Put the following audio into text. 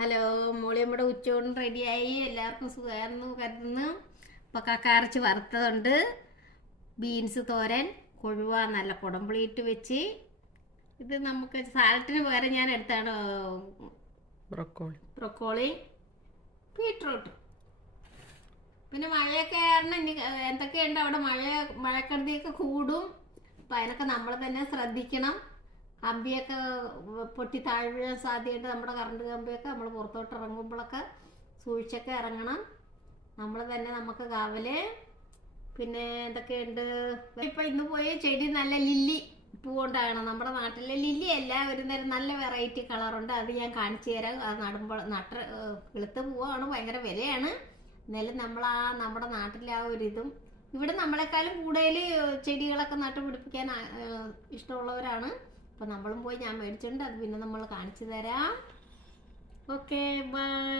Hello മോളി, നമ്മുടെ ഉച്ചയോടും റെഡിയായി. എല്ലാവർക്കും സുഖമായിരുന്നു കരുതുന്നു. ഇപ്പം കക്കറച്ച് വറുത്തതുണ്ട്, ബീൻസ് തോരൻ, കൊഴുവ നല്ല കുടംപുളിയിട്ട് വെച്ച്. ഇത് നമുക്ക് സാലഡിന് പകരം ഞാൻ എടുത്താണ് ബ്രൊക്കോളി, ബീട്രൂട്ട്. പിന്നെ മഴയൊക്കെ കാരണം ഇനി എന്തൊക്കെയുണ്ട് അവിടെ, മഴക്കെടുതിയൊക്കെ കൂടും. അപ്പം അതിനൊക്കെ നമ്മൾ തന്നെ ശ്രദ്ധിക്കണം. കമ്പിയൊക്കെ പൊട്ടി താഴെ വീഴാൻ സാധ്യതയുണ്ട്. നമ്മുടെ കറണ്ട് കമ്പിയൊക്കെ നമ്മൾ പുറത്തോട്ട് ഇറങ്ങുമ്പോഴൊക്കെ സൂക്ഷിച്ചൊക്കെ ഇറങ്ങണം. നമ്മൾ തന്നെ നമുക്ക് കാവല്. പിന്നെ എന്തൊക്കെയുണ്ട്, ഇപ്പം ഇന്ന് പോയി ചെടി നല്ല ലില്ലി പൂ കൊണ്ടാകണം. നമ്മുടെ നാട്ടിലെ ലില്ലി അല്ല, ഒരു നേരം നല്ല വെറൈറ്റി കളറുണ്ട്. അത് ഞാൻ കാണിച്ചു തരാം. അത് നടുമ്പോൾ കിളുത്ത് പൂവാണ്, ഭയങ്കര വിലയാണ്. എന്നാലും നമ്മുടെ നാട്ടിലെ ആ ഒരിതും, ഇവിടെ നമ്മളെക്കാളും കൂടുതൽ ചെടികളൊക്കെ നട്ടുപിടിപ്പിക്കാൻ ഇഷ്ടമുള്ളവരാണ്. അപ്പം നമ്മളും പോയി ഞാൻ മേടിച്ചിട്ടുണ്ട്. അത് പിന്നെ നമ്മൾ കാണിച്ചു തരാം. Okay, by.